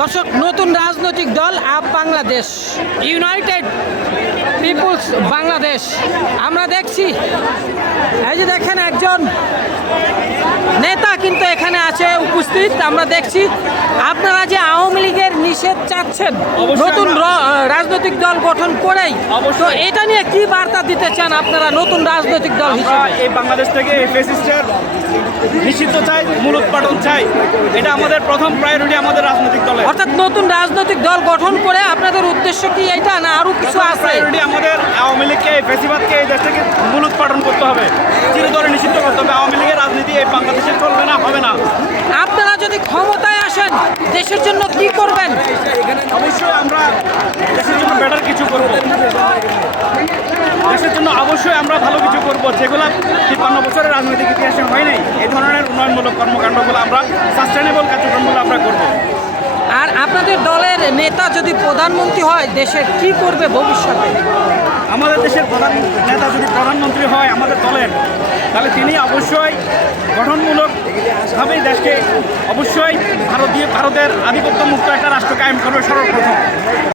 দর্শক, নতুন রাজনৈতিক দল AAP Bangladesh. United People's Bangladesh. আমরা দেখছি, এই যে দেখেন একজন নেতা আছে উপস্থিত আমরা দেখছি আপনারা যে আওয়ামী লীগের নিষেধ চাচ্ছেন নতুন রাজনৈতিক দল গঠন করেই। তো এটা নিয়ে কি বার্তা দিতে চান আপনারা নতুন রাজনৈতিক দল হিসেবে? এই বাংলাদেশ থেকে ফেসিস্টের নিষিদ্ধ চাই মূল উৎপাদন চাই। এটা আমাদের প্রথম প্রায়োরিটি আমাদের রাজনৈতিক দলের। অর্থাৎ নতুন রাজনৈতিক দল গঠন করে আপনাদের উদ্দেশ্য কি এটা না আরও কিছু আছে? প্রায়োরিটি আমাদের আওয়ামী লীগকে ফেসিবাদকে এই দেশ থেকে মূল উৎপাদন করতে হবে। চিরতরে নিষিদ্ধ করতে হবে আওয়ামী লীগের রাজনীতি এই বাংলাদেশে চলবে না হবে না। আপনারা যদি ক্ষমতায় আসেন দেশের জন্য কি করবেন? অবশ্যই আমরা দেশের জন্য বেটার কিছু করব। দেশের জন্য অবশ্যই আমরা ভালো কিছু করব। যেগুলো তিপ্পান্ন বছরের রাজনৈতিক ইতিহাসে হয় নাই এই ধরনের উন্নয়নমূলক কর্মকাণ্ডগুলো আমরা সাস্টেনেবল কার্যক্রমগুলো আমরা করব। আর আপনাদের দলের নেতা যদি প্রধানমন্ত্রী হয় দেশের কি করবে ভবিষ্যতে? আমাদের দেশের প্রধান নেতা যদি প্রধানমন্ত্রী হয় আমাদের দলের, তাহলে তিনি অবশ্যই গঠনমূলকভাবেই দেশকে অবশ্যই ভারতীয় ভারতের আধিপত্য মুক্ত একটা রাষ্ট্র কায়েম করবে সর্বপ্রথম।